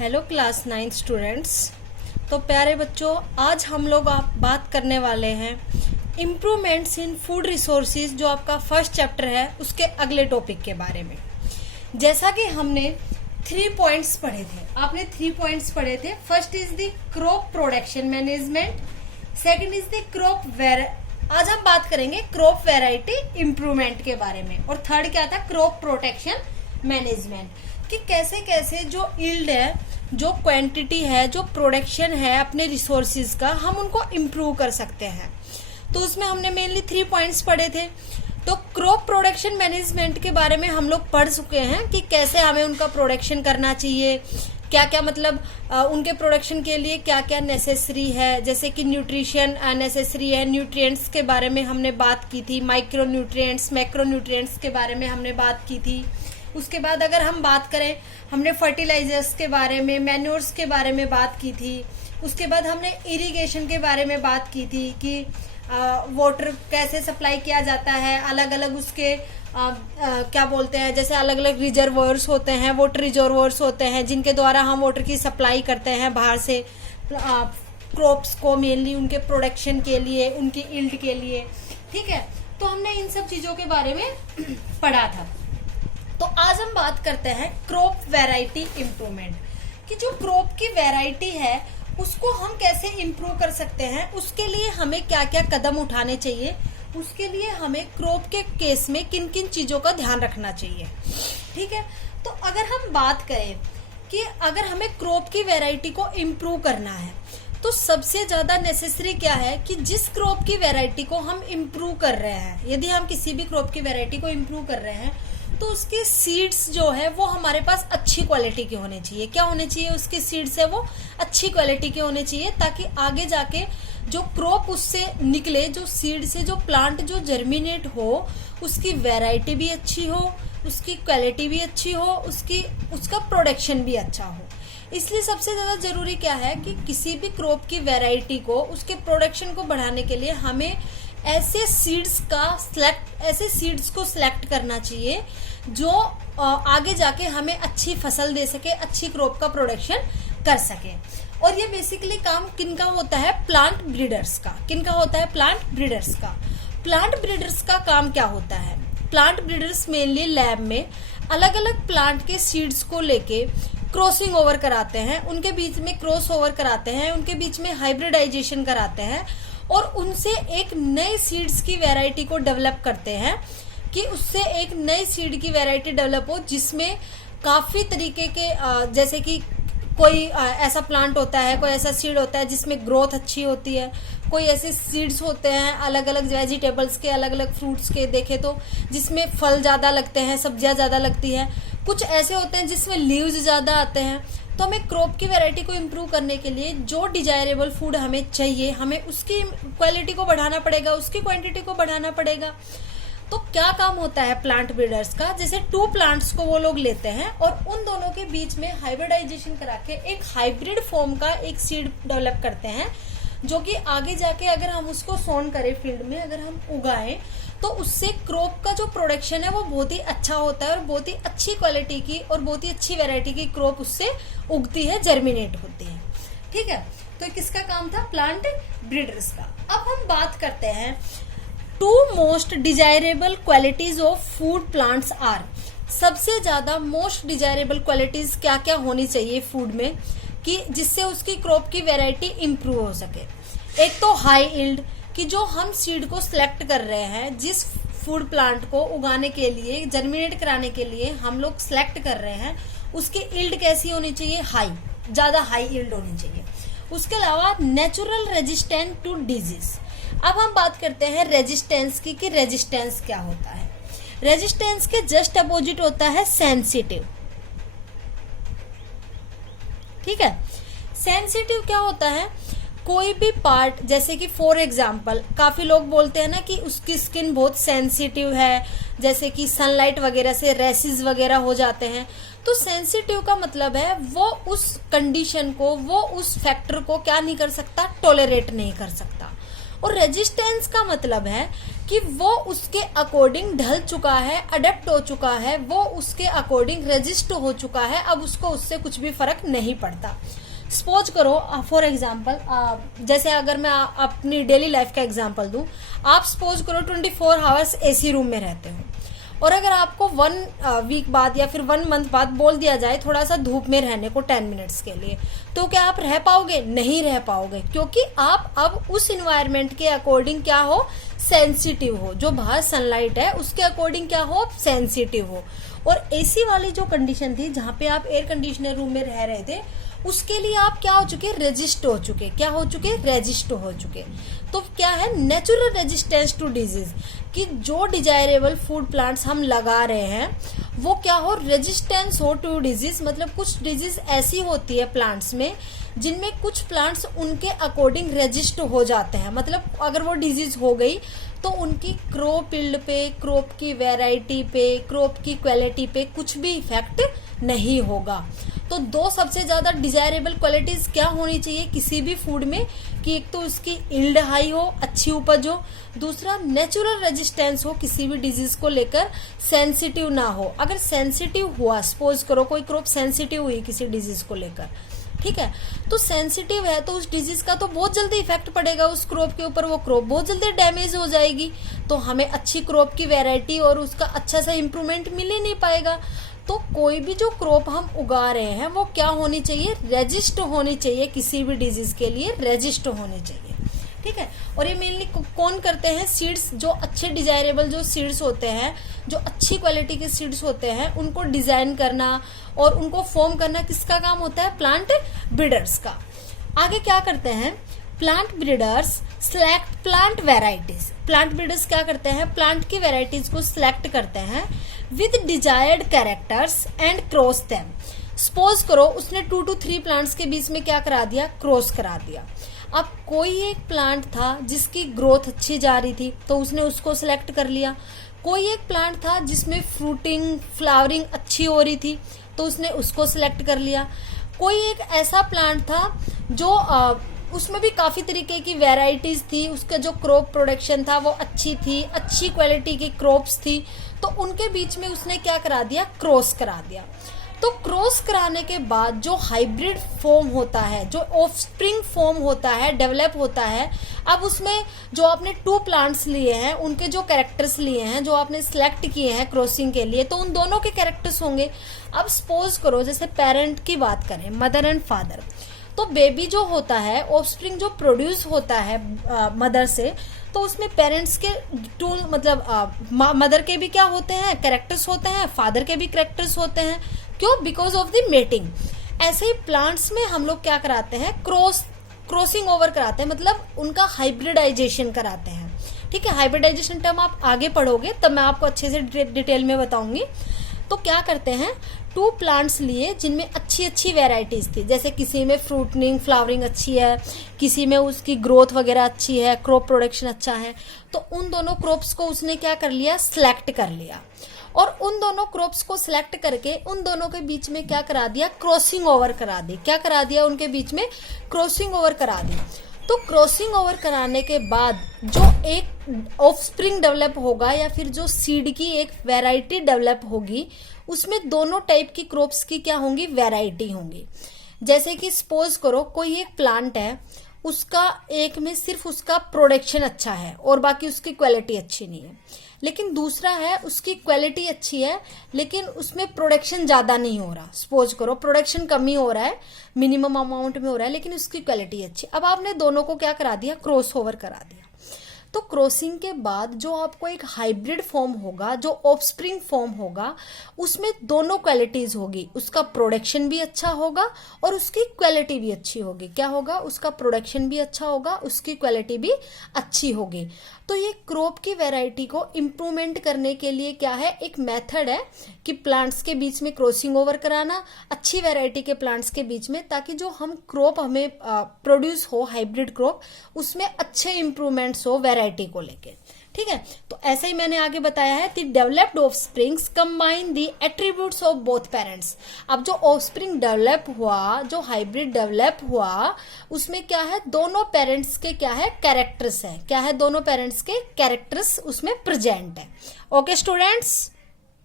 Hello class 9 students. तो प्यारे बच्चों, आज हम लोग बात करने वाले हैं इम्प्रूवमेंट्स इन फूड रिसोर्सेज, जो आपका फर्स्ट चैप्टर है उसके अगले टॉपिक के बारे में। जैसा कि हमने 3 पॉइंट्स पढ़े थे, आपने 3 पॉइंट्स पढ़े थे। First is the crop production management, second is the आज हम बात करेंगे क्रॉप वेराइटी इम्प्रूवमेंट के बारे में, और थर्ड क्या था, क्रॉप प्रोटेक्शन मैनेजमेंट, कि कैसे कैसे जो यील्ड है, जो क्वांटिटी है, जो प्रोडक्शन है अपने रिसोर्सेज का, हम उनको इम्प्रूव कर सकते हैं। तो उसमें हमने मेनली 3 पॉइंट्स पढ़े थे। तो क्रॉप प्रोडक्शन मैनेजमेंट के बारे में हम लोग पढ़ चुके हैं कि कैसे हमें उनका प्रोडक्शन करना चाहिए, क्या क्या मतलब उनके प्रोडक्शन के लिए क्या क्या नेसेसरी है, जैसे कि न्यूट्रिशन नेसेसरी है, न्यूट्रिएंट्स के बारे में हमने बात की थी, माइक्रो न्यूट्रिएंट्स, मैक्रो न्यूट्रिएंट्स के बारे में हमने बात की थी। उसके बाद अगर हम बात करें, हमने फर्टिलाइजर्स के बारे में, मैन्योर्स के बारे में बात की थी। उसके बाद हमने इरिगेशन के बारे में बात की थी कि वाटर कैसे सप्लाई किया जाता है, अलग अलग उसके क्या बोलते हैं, जैसे अलग अलग रिजर्वर्स होते हैं, वाटर रिजर्वर्स होते हैं जिनके द्वारा हम वाटर की सप्लाई करते हैं बाहर से क्रॉप्स को, मेनली उनके प्रोडक्शन के लिए, उनकी यील्ड के लिए। ठीक है, तो हमने इन सब चीजों के बारे में पढ़ा था। तो आज हम बात करते हैं क्रॉप वैरायटी इम्प्रूवमेंट, कि जो क्रॉप की वैरायटी है उसको हम कैसे इम्प्रूव कर सकते हैं, उसके लिए हमें क्या क्या कदम उठाने चाहिए, उसके लिए हमें क्रॉप के केस में किन किन चीजों का ध्यान रखना चाहिए। ठीक है, तो अगर हम बात करें कि अगर हमें क्रॉप की वैरायटी को इम्प्रूव करना है, तो सबसे ज्यादा नेसेसरी क्या है कि जिस क्रॉप की वैरायटी को हम इम्प्रूव कर रहे हैं, यदि हम किसी भी क्रॉप की वैरायटी को इम्प्रूव कर रहे हैं, तो उसके सीड्स जो है वो हमारे पास अच्छी क्वालिटी के होने चाहिए। क्या होने चाहिए, उसके सीड्स है वो अच्छी क्वालिटी के होने चाहिए, ताकि आगे जाके जो क्रॉप उससे निकले, जो सीड से जो प्लांट जो जर्मिनेट हो, उसकी वैरायटी भी अच्छी हो, उसकी क्वालिटी भी अच्छी हो, उसका प्रोडक्शन भी अच्छा हो। इसलिए सबसे ज्यादा जरूरी क्या है कि किसी भी क्रॉप की वैरायटी को, उसके प्रोडक्शन को बढ़ाने के लिए हमें ऐसे सीड्स को सिलेक्ट करना चाहिए जो आगे जाके हमें अच्छी फसल दे सके, अच्छी क्रॉप का प्रोडक्शन कर सके। और ये बेसिकली काम किनका होता है, प्लांट ब्रीडर्स का। किनका होता है, प्लांट ब्रीडर्स का। प्लांट ब्रीडर्स का काम क्या होता है, प्लांट ब्रीडर्स मेनली लैब में अलग अलग प्लांट के सीड्स को लेके क्रॉसिंग ओवर कराते हैं, उनके बीच में क्रॉस ओवर कराते हैं, उनके बीच में हाइब्रिडाइजेशन कराते हैं, और उनसे एक नए सीड्स की वैरायटी को डेवलप करते हैं, कि उससे एक नई सीड की वैरायटी डेवलप हो जिसमें काफी तरीके के जैसे कि कोई ऐसा प्लांट होता है, कोई ऐसा सीड होता है जिसमें ग्रोथ अच्छी होती है, कोई ऐसे सीड्स होते हैं अलग अलग वेजिटेबल्स के, अलग अलग फ्रूट्स के देखे तो जिसमें फल ज्यादा लगते हैं, सब्जियां ज्यादा लगती है, कुछ ऐसे होते हैं जिसमें लीव्स ज्यादा आते हैं। तो हमें क्रॉप की वैरायटी को इम्प्रूव करने के लिए जो डिजायरेबल फूड हमें चाहिए, हमें उसकी क्वालिटी को बढ़ाना पड़ेगा, उसकी क्वांटिटी को बढ़ाना पड़ेगा। तो क्या काम होता है प्लांट ब्रीडर्स का, जैसे 2 प्लांट्स को वो लोग लेते हैं और उन दोनों के बीच में हाइब्रिडाइजेशन करा के एक हाइब्रिड फॉर्म का एक सीड डेवलप करते हैं, जो कि आगे जाके अगर हम उसको सोन करें फील्ड में, अगर हम उगाएं, तो उससे क्रॉप का जो प्रोडक्शन है वो बहुत ही अच्छा होता है, और बहुत ही अच्छी क्वालिटी की और बहुत ही अच्छी वैरायटी की क्रॉप उससे उगती है, जर्मिनेट होती है। ठीक है, तो किसका काम था, प्लांट ब्रीडर्स का। अब हम बात करते हैं 2 most desirable qualities of food plants are. सबसे ज्यादा मोस्ट डिजायरेबल क्वालिटीज क्या क्या होनी चाहिए फूड में, कि जिससे उसकी क्रॉप की वैरायटी इंप्रूव हो सके। एक तो हाई यील्ड, कि जो हम सीड को सिलेक्ट कर रहे हैं, जिस फूड प्लांट को उगाने के लिए, जर्मिनेट कराने के लिए हम लोग सिलेक्ट कर रहे हैं, उसकी यील्ड कैसी होनी चाहिए, हाई, ज्यादा हाई यील्ड होनी चाहिए। उसके अलावा नेचुरल रेजिस्टेंट टू डिजीज। अब हम बात करते हैं रेजिस्टेंस की, कि रेजिस्टेंस क्या होता है। रेजिस्टेंस के जस्ट अपोजिट होता है सेंसिटिव। ठीक है, सेंसिटिव क्या होता है, कोई भी पार्ट, जैसे कि फॉर एग्जाम्पल काफी लोग बोलते हैं ना कि उसकी स्किन बहुत सेंसिटिव है, जैसे कि सनलाइट वगैरह से रेसिस वगैरह हो जाते हैं। तो सेंसिटिव का मतलब है वो उस कंडीशन को, वो उस फैक्टर को क्या नहीं कर सकता, टॉलरेट नहीं कर सकता। और रेजिस्टेंस का मतलब है कि वो उसके अकॉर्डिंग ढल चुका है, अडेप्ट हो चुका है, वो उसके अकॉर्डिंग रजिस्ट हो चुका है, अब उसको उससे कुछ भी फर्क नहीं पड़ता। सपोज करो फॉर एग्जाम्पल, जैसे अगर मैं अपनी डेली लाइफ का एग्जाम्पल दूं, आप सपोज करो 24 आवर्स एसी रूम में रहते हो, और अगर आपको 1 वीक बाद या फिर 1 मंथ बाद बोल दिया जाए थोड़ा सा धूप में रहने को 10 मिनट्स के लिए, तो क्या आप रह पाओगे? नहीं रह पाओगे, क्योंकि आप अब उस इन्वायरमेंट के अकॉर्डिंग क्या हो, सेंसिटिव हो। जो बाहर सनलाइट है उसके अकॉर्डिंग क्या हो, सेंसिटिव हो। और एसी वाली जो कंडीशन थी, जहां पे आप एयर कंडीशनर रूम में रह रहे थे, उसके लिए आप क्या हो चुके, रेजिस्ट हो चुके। क्या हो चुके, रेजिस्ट हो चुके। तो क्या है, नेचुरल रेजिस्टेंस टू डिजीज, कि जो डिजायरेबल फूड प्लांट्स हम लगा रहे हैं वो क्या हो, रेजिस्टेंस हो टू डिजीज। मतलब कुछ डिजीज ऐसी होती है प्लांट्स में जिनमें कुछ प्लांट्स उनके अकॉर्डिंग रेजिस्ट हो जाते हैं। मतलब अगर वो डिजीज हो गई तो उनकी क्रॉप यील्ड पे, क्रॉप की वैरायटी पे, क्रॉप की क्वालिटी पे कुछ भी इफेक्ट नहीं होगा। तो 2 सबसे ज्यादा डिजायरेबल क्वालिटीज क्या होनी चाहिए किसी भी फूड में, कि एक तो उसकी यील्ड हाई हो, अच्छी उपज हो, दूसरा नेचुरल रेजिस्टेंस हो, किसी भी डिजीज को लेकर सेंसिटिव ना हो। अगर सेंसिटिव हुआ, सपोज करो कोई क्रॉप सेंसिटिव हुई किसी डिजीज को लेकर, ठीक है, तो सेंसिटिव है तो उस डिजीज का तो बहुत जल्दी इफेक्ट पड़ेगा उस क्रॉप के ऊपर, वो क्रॉप बहुत जल्दी डैमेज हो जाएगी, तो हमें अच्छी क्रॉप की वैरायटी और उसका अच्छा सा इंप्रूवमेंट मिल ही नहीं पाएगा। तो कोई भी जो क्रॉप हम उगा रहे हैं वो क्या होनी चाहिए, रेजिस्ट होनी चाहिए, किसी भी डिजीज के लिए रेजिस्ट होनी चाहिए, ठीक है। और ये मेनली कौन करते हैं, सीड्स, जो अच्छे डिजायरेबल जो सीड्स होते हैं, जो अच्छी क्वालिटी के सीड्स होते हैं, उनको डिजाइन करना और उनको फॉर्म करना किसका काम होता है, प्लांट ब्रीडर्स का। आगे क्या करते हैं, plant breeders select plant varieties. Plant breeders क्या करते हैं, प्लांट की वेराइटीज को सिलेक्ट करते हैं with desired characters and cross them. Suppose करो उसने 2 to 3 प्लांट्स के बीच में क्या करा दिया, क्रॉस करा दिया। अब कोई एक प्लांट था जिसकी ग्रोथ अच्छी जा रही थी तो उसने उसको सिलेक्ट कर लिया। कोई एक प्लांट था जिसमें फ्रूटिंग, फ्लावरिंग अच्छी हो रही थी तो उसने उसको सिलेक्ट कर लिया। कोई एक ऐसा प्लांट था जो उसमें भी काफी तरीके की वैरायटीज थी, उसका जो क्रॉप प्रोडक्शन था वो अच्छी थी, अच्छी क्वालिटी की क्रॉप्स थी, तो उनके बीच में उसने क्या करा दिया, क्रॉस करा दिया। तो क्रॉस कराने के बाद जो हाइब्रिड फॉर्म होता है, जो ऑफस्प्रिंग फॉर्म होता है, डेवलप होता है, अब उसमें जो आपने 2 प्लांट्स लिए हैं उनके जो कैरेक्टर्स लिए हैं, जो आपने सिलेक्ट किए हैं क्रॉसिंग के लिए, तो उन दोनों के कैरेक्टर्स होंगे। अब सपोज करो जैसे पेरेंट की बात करें, मदर एंड फादर, तो बेबी जो होता है, ऑफस्प्रिंग जो प्रोड्यूस होता है मदर से, तो उसमें पेरेंट्स के टूल मतलब मदर के भी क्या होते हैं, कैरेक्टर्स होते हैं, फादर के भी कैरेक्टर्स होते हैं। क्यों, बिकॉज ऑफ द मेटिंग। ऐसे ही प्लांट्स में हम लोग क्या कराते हैं, क्रॉसिंग ओवर कराते हैं, मतलब उनका हाइब्रिडाइजेशन कराते हैं, ठीक है। हाइब्रिडाइजेशन टर्म आप आगे पढ़ोगे तब मैं आपको अच्छे से डिटेल में बताऊंगी। तो क्या करते हैं, 2 प्लांट्स लिए जिनमें अच्छी अच्छी वेराइटीज थी, जैसे किसी में फ्रूटनिंग, फ्लावरिंग अच्छी है, किसी में उसकी ग्रोथ वगैरह अच्छी है, क्रॉप प्रोडक्शन अच्छा है, तो उन दोनों क्रॉप्स को उसने क्या कर लिया, सिलेक्ट कर लिया। और उन दोनों क्रॉप्स को सिलेक्ट करके उन दोनों के बीच में क्या करा दिया, क्रॉसिंग ओवर करा दी। क्या करा दिया, उनके बीच में क्रॉसिंग ओवर करा दी। तो क्रॉसिंग ओवर कराने के बाद जो एक ऑफस्प्रिंग डेवलप होगा या फिर जो सीड की एक वैरायटी डेवलप होगी, उसमें दोनों टाइप की क्रॉप्स की क्या होंगी, वैरायटी होंगी। जैसे कि सपोज करो कोई एक प्लांट है, उसका एक में सिर्फ उसका प्रोडक्शन अच्छा है और बाकी उसकी क्वालिटी अच्छी नहीं है, लेकिन दूसरा है उसकी क्वालिटी अच्छी है लेकिन उसमें प्रोडक्शन ज्यादा नहीं हो रहा। सपोज करो प्रोडक्शन कम ही हो रहा है, मिनिमम अमाउंट में हो रहा है, लेकिन उसकी क्वालिटी अच्छी। अब आपने दोनों को क्या करा दिया, क्रॉस ओवर करा दिया। तो क्रॉसिंग के बाद जो आपको एक हाइब्रिड फॉर्म होगा, जो ऑफस्प्रिंग फॉर्म होगा, उसमें दोनों क्वालिटीज होगी, उसका प्रोडक्शन भी अच्छा होगा और उसकी क्वालिटी भी अच्छी होगी। क्या होगा, उसका प्रोडक्शन भी अच्छा होगा, उसकी क्वालिटी भी अच्छी होगी। तो ये क्रॉप की वैरायटी को इम्प्रूवमेंट करने के लिए क्या है, एक मेथड है कि प्लांट्स के बीच में क्रॉसिंग ओवर कराना, अच्छी वैरायटी के प्लांट्स के बीच में, ताकि जो हम क्रॉप हमें प्रोड्यूस हो, हाइब्रिड क्रॉप, उसमें अच्छे इम्प्रूवमेंट्स हो वैरायटी को लेके। ठीक है। तो ऐसे ही मैंने आगे बताया है the developed offsprings combine the attributes of both parents. अब जो ऑफस्प्रिंग डेवलप हुआ, जो हाइब्रिड डेवलप हुआ, उसमें क्या है, दोनों पेरेंट्स के क्या है, कैरेक्टर्स हैं। क्या है, दोनों पेरेंट्स के कैरेक्टर्स उसमें प्रेजेंट है। Okay students.